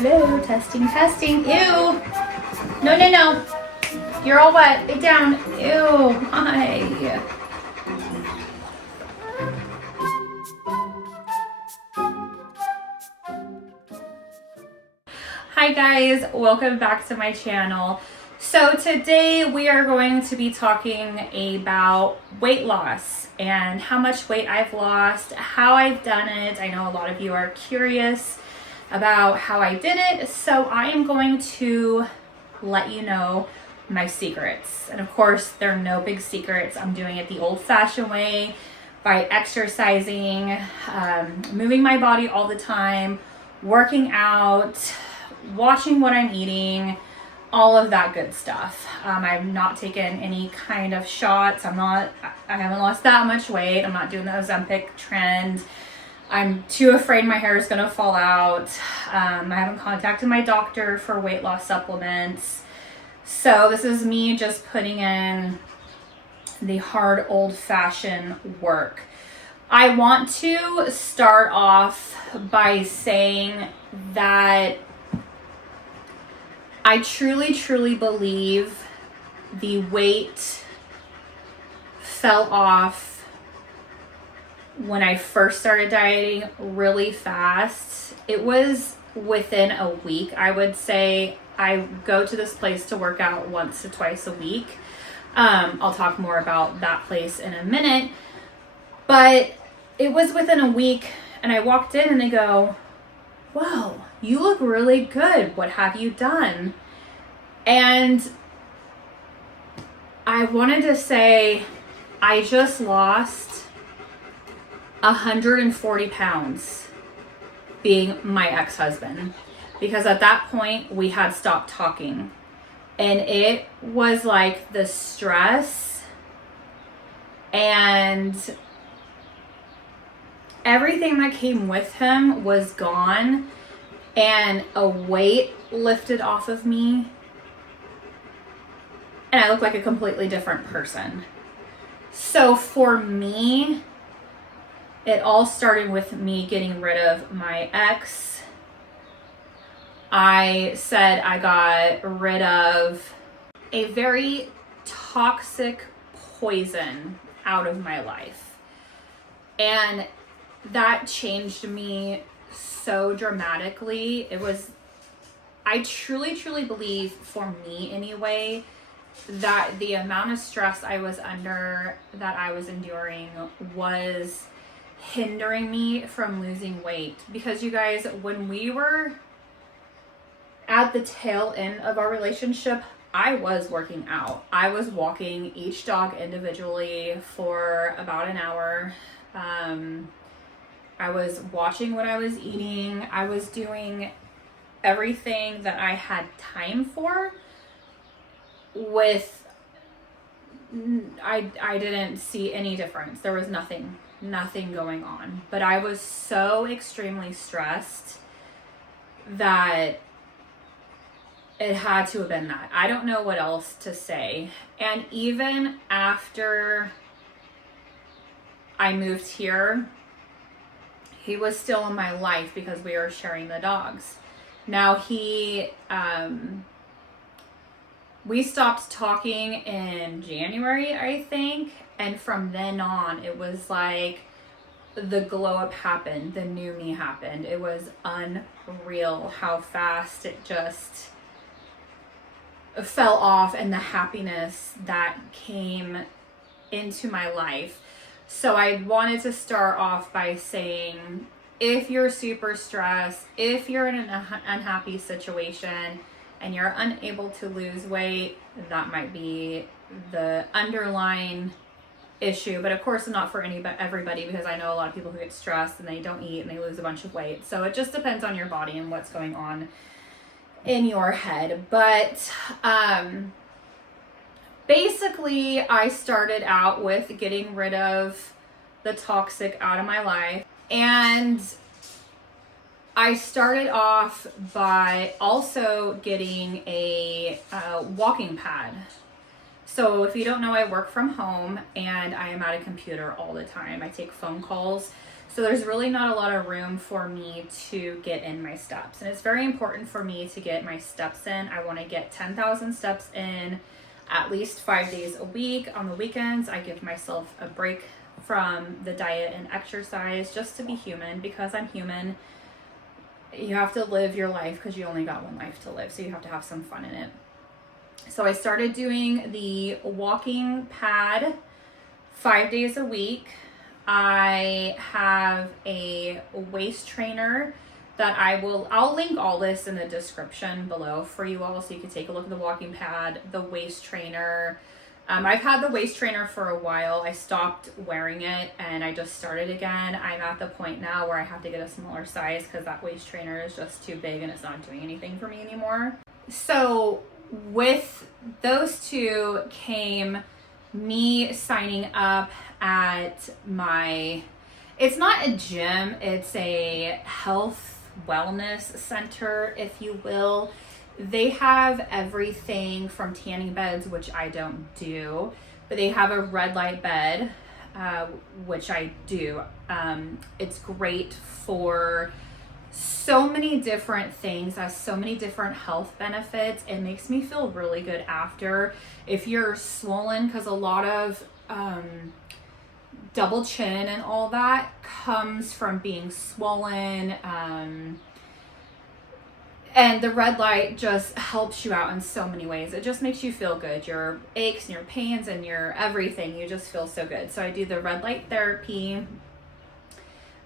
Hello, testing, testing. Ew. No, no, no. You're all wet. Get down. Ew. Hi. Hi guys, welcome back to my channel. So today we are going to be talking about weight loss and how much weight I've lost, how I've done it. I know a lot of you are curious about how I did it, so I am going to let you know my secrets. And of course, there are no big secrets. I'm doing it the old-fashioned way by exercising, moving my body all the time, working out, watching what I'm eating, all of that good stuff. I've not taken any kind of shots. I haven't lost that much weight. I'm not doing the Ozempic trend. I'm too afraid my hair is gonna fall out. I haven't contacted my doctor for weight loss supplements. So this is me just putting in the hard old-fashioned work. I want to start off by saying that I truly believe the weight fell off when I first started dieting really fast. It was within a week. I would say I go to this place to work out once to twice a week. I'll talk more about that place in a minute, but it was within a week and I walked in and they go, "Whoa, you look really good. What have you done?" And I wanted to say, I just lost 140 pounds being my ex-husband, because at that point we had stopped talking, and it was like the stress and everything that came with him was gone, and a weight lifted off of me, and I looked like a completely different person. So for me, it all started with me getting rid of my ex. I said I got rid of a very toxic poison out of my life. And that changed me so dramatically. I truly believe, for me anyway, that the amount of stress I was under, that I was enduring, was hindering me from losing weight. Because you guys, when we were at the tail end of our relationship, I was working out. I was walking each dog individually for about an hour. I was watching what I was eating. I was doing everything that I had time for. I didn't see any difference. There was nothing going on. But I was so extremely stressed that it had to have been that. I don't know what else to say. And even after I moved here, he was still in my life because we were sharing the dogs. Now we stopped talking in January, I think. And from then on, it was like the glow up happened. The new me happened. It was unreal how fast it just fell off, and the happiness that came into my life. So I wanted to start off by saying, if you're super stressed, if you're in an unhappy situation and you're unable to lose weight, that might be the underlying issue. But of course, not for everybody, because I know a lot of people who get stressed and they don't eat and they lose a bunch of weight. So it just depends on your body and what's going on in your head. But basically, I started out with getting rid of the toxic out of my life. And I started off by also getting a walking pad. So if you don't know, I work from home and I am at a computer all the time. I take phone calls. So there's really not a lot of room for me to get in my steps. And it's very important for me to get my steps in. I want to get 10,000 steps in at least 5 days a week. On the weekends, I give myself a break from the diet and exercise just to be human, because I'm human. You have to live your life because you only got one life to live. So you have to have some fun in it. So I started doing the walking pad 5 days a week. I have a waist trainer that I'll link all this in the description below for you all, so you can take a look at the walking pad, the waist trainer. I've had the waist trainer for a while. I stopped wearing it and I just started again. I'm at the point now where I have to get a smaller size because that waist trainer is just too big and it's not doing anything for me anymore. So with those two came me signing up at it's not a gym, it's a health wellness center, if you will. They have everything from tanning beds, which I don't do, but they have a red light bed, which I do. It's great for so many different things, has so many different health benefits. It makes me feel really good after. If you're swollen, because a lot of double chin and all that comes from being swollen, and the red light just helps you out in so many ways. It just makes you feel good. Your aches and your pains and your everything, you just feel so good. So I do the red light therapy.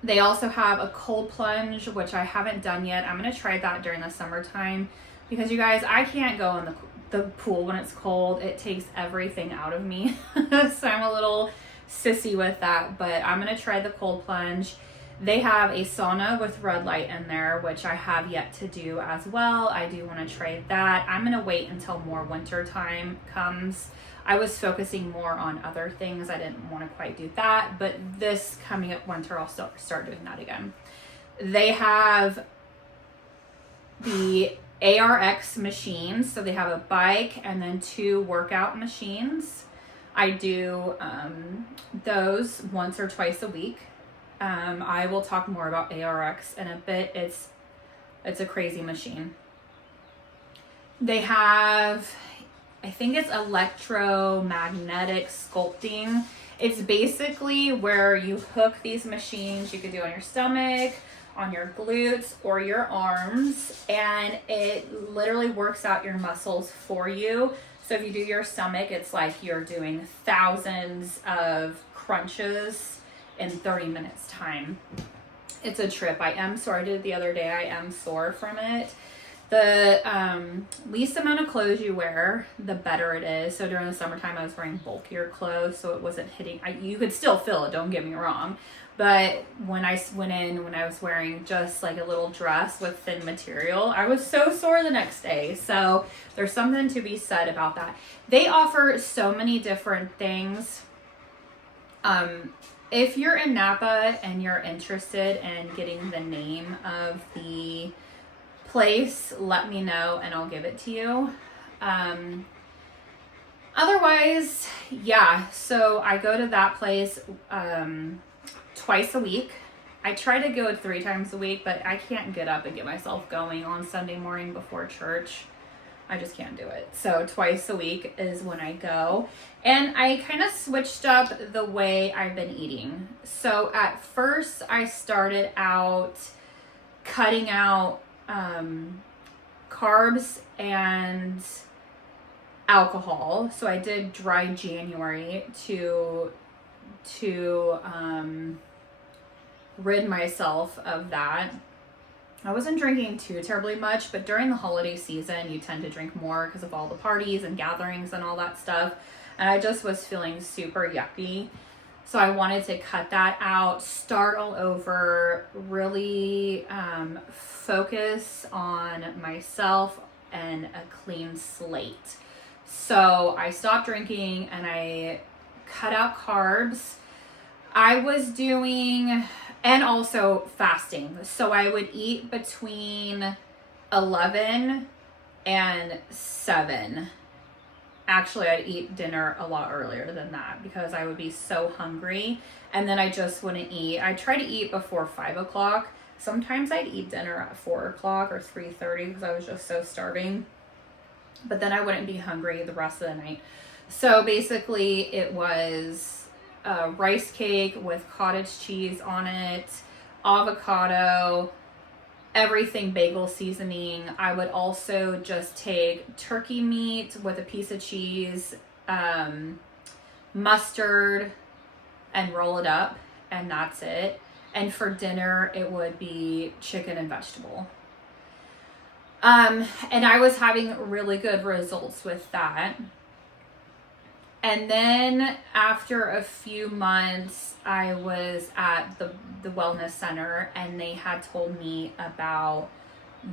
They also have a cold plunge, which I haven't done yet. I'm going to try that during the summertime because, you guys, I can't go in the pool when it's cold. It takes everything out of me. So I'm a little sissy with that, but I'm going to try the cold plunge. They have a sauna with red light in there, which I have yet to do as well. I do want to try that. I'm going to wait until more winter time comes. I was focusing more on other things. I didn't want to quite do that, but this coming up winter, I'll start doing that again. They have the ARX machines. So they have a bike and then 2 workout machines. I do those once or twice a week. I will talk more about ARX in a bit. It's a crazy machine. They have, I think it's electromagnetic sculpting. It's basically where you hook these machines. You could do on your stomach, on your glutes, or your arms, and it literally works out your muscles for you. So if you do your stomach, it's like you're doing thousands of crunches in 30 minutes time. It's a trip. I am sore. I did it the other day. I am sore from it. The least amount of clothes you wear, the better it is. So during the summertime, I was wearing bulkier clothes, so it wasn't hitting. You could still feel it, don't get me wrong. But when I was wearing just like a little dress with thin material, I was so sore the next day. So there's something to be said about that. They offer so many different things. If you're in Napa and you're interested in getting the name of the place, let me know and I'll give it to you. Otherwise, yeah, so I go to that place twice a week. I try to go 3 times a week, but I can't get up and get myself going on Sunday morning before church. I just can't do it. So twice a week is when I go. And I kind of switched up the way I've been eating. So at first I started out cutting out carbs and alcohol. So I did dry January to rid myself of that. I wasn't drinking too terribly much, but during the holiday season, you tend to drink more because of all the parties and gatherings and all that stuff. And I just was feeling super yucky. So I wanted to cut that out, start all over, really focus on myself and a clean slate. So I stopped drinking and I cut out carbs. I was doing, and also fasting. So I would eat between 11 and 7 Actually, I'd eat dinner a lot earlier than that because I would be so hungry and then I just wouldn't eat. I try to eat before 5 o'clock. Sometimes I'd eat dinner at 4 o'clock or 3:30 because I was just so starving. But then I wouldn't be hungry the rest of the night. So basically it was a rice cake with cottage cheese on it, avocado, everything bagel seasoning. I would also just take turkey meat with a piece of cheese, mustard, and roll it up, and that's it. And for dinner, it would be chicken and vegetable. And I was having really good results with that. And then after a few months, I was at the wellness center and they had told me about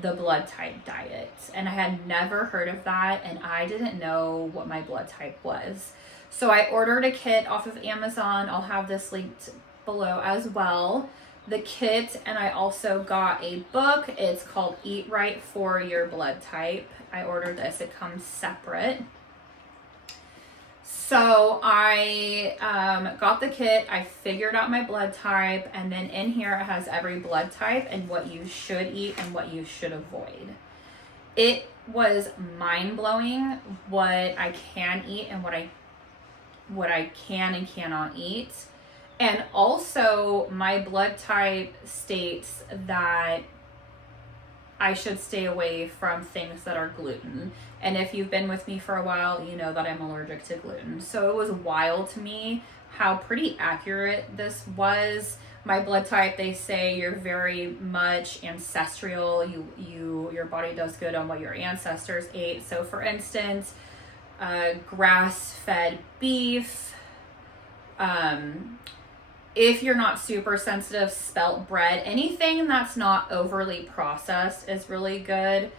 the blood type diet. And I had never heard of that and I didn't know what my blood type was. So I ordered a kit off of Amazon. I'll have this linked below as well. The kit, and I also got a book. It's called Eat Right for Your Blood Type. I ordered this. It comes separate. So I got the kit, I figured out my blood type, and then in here it has every blood type and what you should eat and what you should avoid. It was mind-blowing what I can eat and what I can and cannot eat. And also my blood type states that I should stay away from things that are gluten. And if you've been with me for a while, you know that I'm allergic to gluten. So it was wild to me how pretty accurate this was. My blood type, they say you're very much ancestral. Your body does good on what your ancestors ate. So for instance, grass-fed beef, if you're not super sensitive, spelt bread, anything that's not overly processed is really good.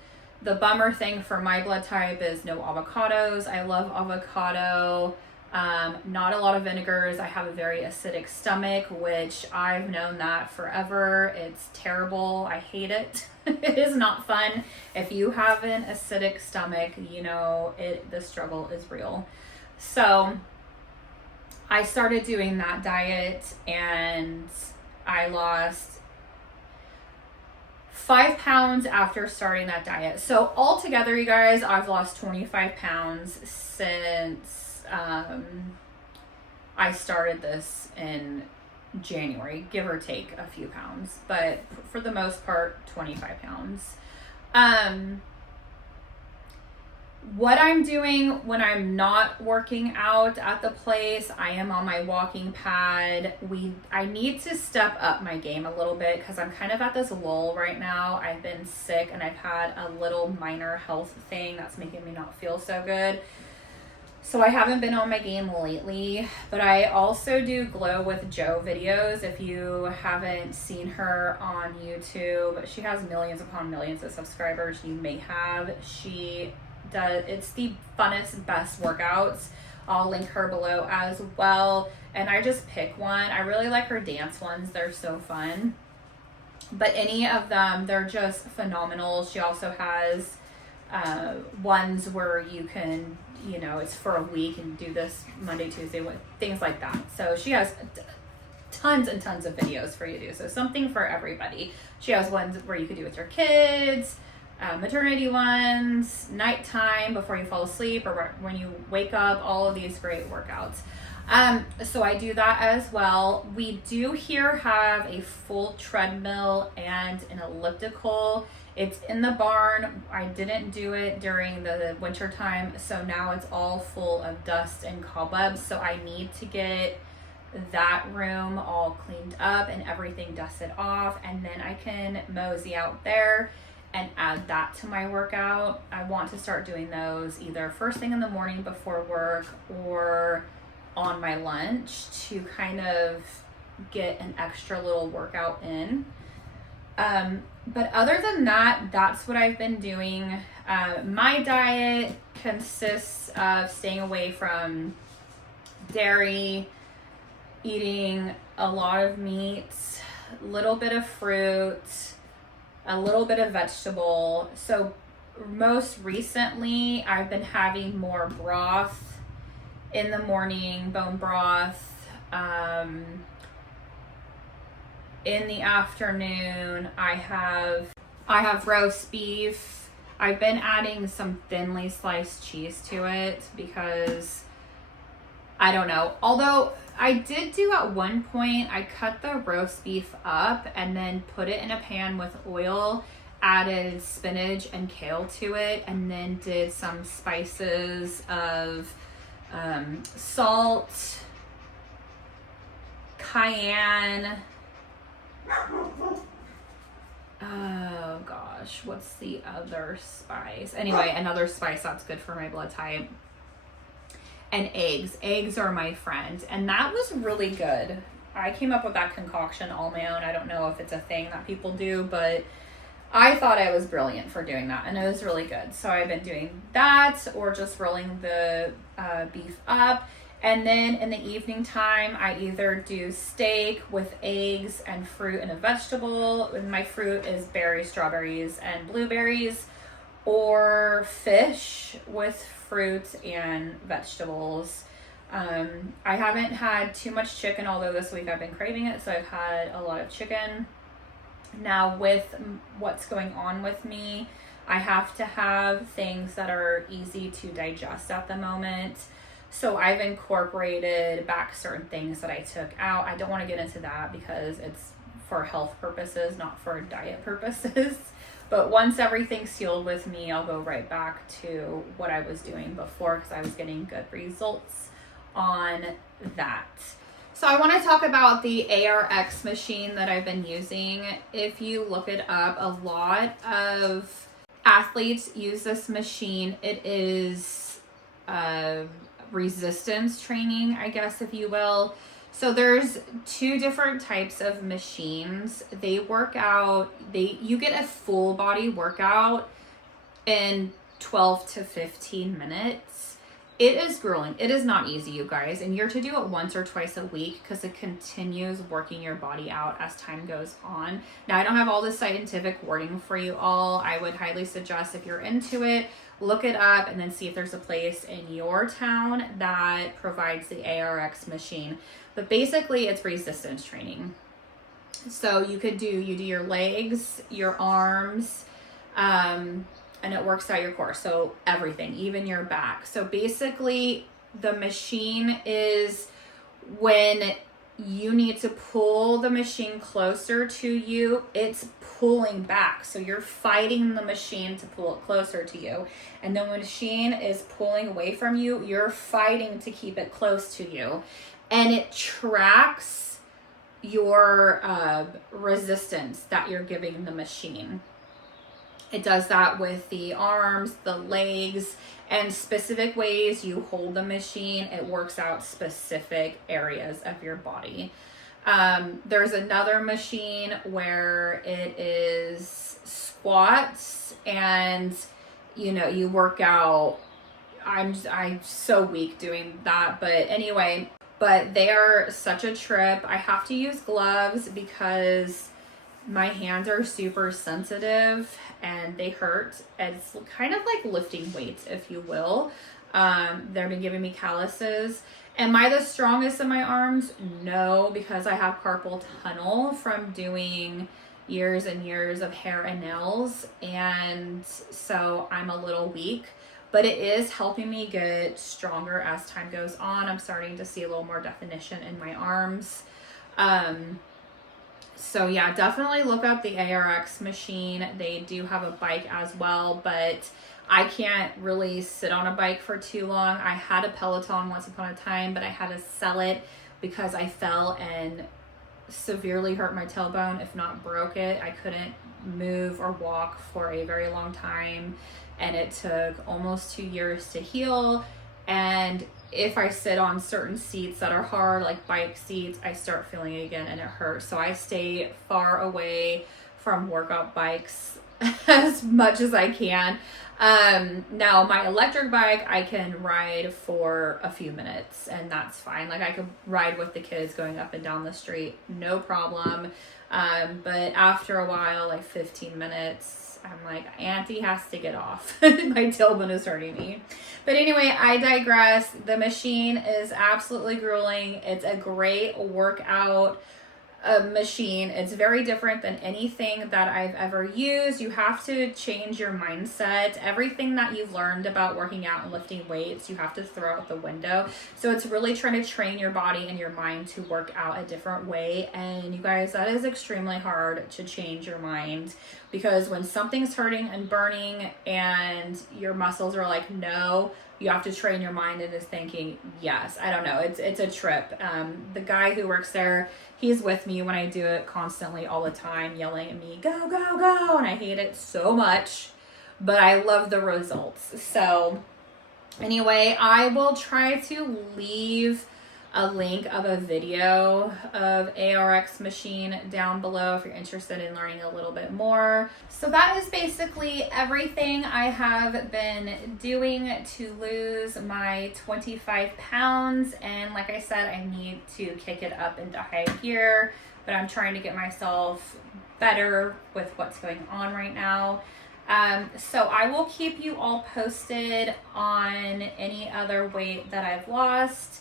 The bummer thing for my blood type is no avocados. I love avocado. Not a lot of vinegars. I have a very acidic stomach, which I've known that forever. It's terrible. I hate it. It is not fun. If you have an acidic stomach, you know the struggle is real. So I started doing that diet and I lost 5 pounds after starting that diet. So altogether, you guys, I've lost 25 pounds since I started this in January, give or take a few pounds, but for the most part, 25 pounds. What I'm doing when I'm not working out at the place, I am on my walking pad. I need to step up my game a little bit because I'm kind of at this lull right now. I've been sick and I've had a little minor health thing that's making me not feel so good. So I haven't been on my game lately, but I also do Glow with Joe videos. If you haven't seen her on YouTube, she has millions upon millions of subscribers. You may have. It's the funnest, best workouts. I'll link her below as well. And I just pick one. I really like her dance ones. They're so fun. But any of them, they're just phenomenal. She also has ones where you can, it's for a week and do this Monday, Tuesday, things like that. So she has tons and tons of videos for you to do. So something for everybody. She has ones where you could do with your kids, maternity ones, nighttime before you fall asleep or when you wake up, all of these great workouts. So I do that as well. We do here have a full treadmill and an elliptical. It's in the barn. I didn't do it during the winter time, so now it's all full of dust and cobwebs. So I need to get that room all cleaned up and everything dusted off, and then I can mosey out there and add that to my workout. I want to start doing those either first thing in the morning before work or on my lunch to kind of get an extra little workout in. But other than that, that's what I've been doing. My diet consists of staying away from dairy, eating a lot of meats, a little bit of fruit, a little bit of vegetable. So most recently, I've been having more broth in the morning, bone broth. In the afternoon, I have roast beef. I've been adding some thinly sliced cheese to it because I don't know. Although I did do at one point, I cut the roast beef up and then put it in a pan with oil, added spinach and kale to it, and then did some spices of salt, cayenne. Oh gosh, what's the other spice? Anyway, another spice that's good for my blood type. And eggs. Eggs are my friend. And that was really good. I came up with that concoction all my own. I don't know if it's a thing that people do, but I thought I was brilliant for doing that. And it was really good. So I've been doing that or just rolling the beef up. And then in the evening time, I either do steak with eggs and fruit and a vegetable. And my fruit is berries, strawberries, and blueberries. Or fish with fruit and vegetables. I haven't had too much chicken, although this week I've been craving it, so I've had a lot of chicken. Now with what's going on with me, I have to have things that are easy to digest at the moment. So I've incorporated back certain things that I took out. I don't want to get into that because it's for health purposes, not for diet purposes. But once everything's healed with me, I'll go right back to what I was doing before because I was getting good results on that. So I want to talk about the ARX machine that I've been using. If you look it up, a lot of athletes use this machine. It is resistance training, I guess, if you will. So there's two different types of machines. They work out, you get a full body workout in 12 to 15 minutes. It is grueling. It is not easy, you guys. And you're to do it once or twice a week because it continues working your body out as time goes on. Now, I don't have all the scientific wording for you all. I would highly suggest if you're into it, look it up and then see if there's a place in your town that provides the ARX machine. But basically, it's resistance training. So you do your legs, your arms, and it works out your core. So everything, even your back. So basically, the machine is when you need to pull the machine closer to you, it's pulling back. So you're fighting the machine to pull it closer to you. And then when the machine is pulling away from you, you're fighting to keep it close to you. And it tracks your resistance that you're giving the machine. It does that with the arms, the legs, and specific ways you hold the machine. It works out specific areas of your body. There's another machine where it is squats and, you work out. I'm so weak doing that. But anyway, they are such a trip. I have to use gloves because my hands are super sensitive and they hurt. It's kind of like lifting weights, if you will. They've been giving me calluses. Am I the strongest in my arms? No, because I have carpal tunnel from doing years and years of hair and nails. And so I'm a little weak. But it is helping me get stronger as time goes on. I'm starting to see a little more definition in my arms. So yeah, definitely look up the ARX machine. They do have a bike as well, but I can't really sit on a bike for too long. I had a Peloton once upon a time, but I had to sell it because I fell and severely hurt my tailbone, if not broke it. I couldn't move or walk for a very long time, and it took almost 2 years to heal. And if I sit on certain seats that are hard, like bike seats, I start feeling it again and it hurts. So I stay far away from workout bikes as much as I can. Now my electric bike, I can ride for a few minutes and that's fine. Like I could ride with the kids going up and down the street, no problem. But after a while, like 15 minutes, I'm like, Auntie has to get off. My tailbone is hurting me. But anyway, I digress. The machine is absolutely grueling. It's a great workout machine. It's very different than anything that I've ever used. You have to change your mindset. Everything that you've learned about working out and lifting weights, you have to throw out the window. So it's really trying to train your body and your mind to work out a different way. And you guys, that is extremely hard to change your mind, because when something's hurting and burning and your muscles are like, no, you have to train your mind into thinking, yes. I don't know. It's a trip. The guy who works there, he's with me when I do it constantly all the time, yelling at me, go, go, go. And I hate it so much, but I love the results. So anyway, I will try to leave a link of a video of ARX machine down below if you're interested in learning a little bit more. So that is basically everything I have been doing to lose my 25 pounds. And like I said, I need to kick it up into high gear, but I'm trying to get myself better with what's going on right now. So I will keep you all posted on any other weight that I've lost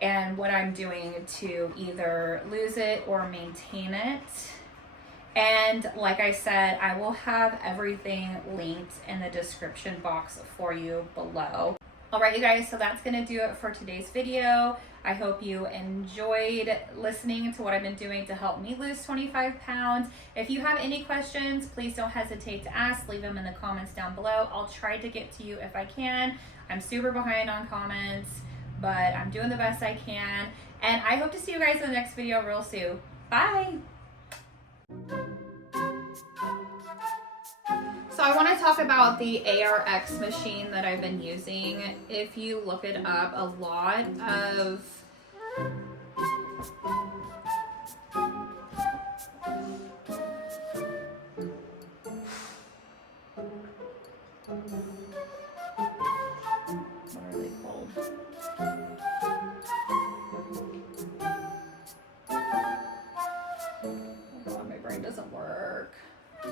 and what I'm doing to either lose it or maintain it. And like I said, I will have everything linked in the description box for you below. All right, you guys, so that's gonna do it for today's video. I hope you enjoyed listening to what I've been doing to help me lose 25 pounds. If you have any questions, please don't hesitate to ask. Leave them in the comments down below. I'll try to get to you if I can. I'm super behind on comments, but I'm doing the best I can. And I hope to see you guys in the next video real soon. Bye. So I want to talk about the ARX machine that I've been using. If you look it up, a lot of doesn't work. A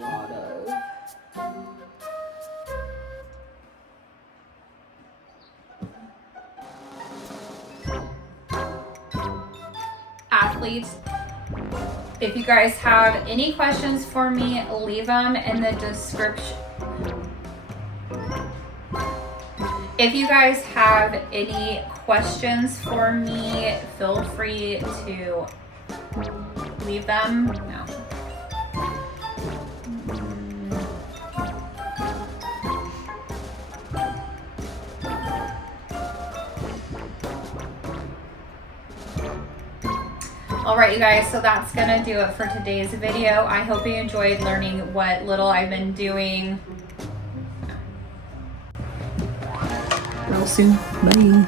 lot of athletes. If you guys have any questions for me, leave them in the description. If you guys have any questions for me, feel free to leave them. No. All right, you guys, so that's gonna do it for today's video. I hope you enjoyed learning what little I've been doing. Real soon. Bye.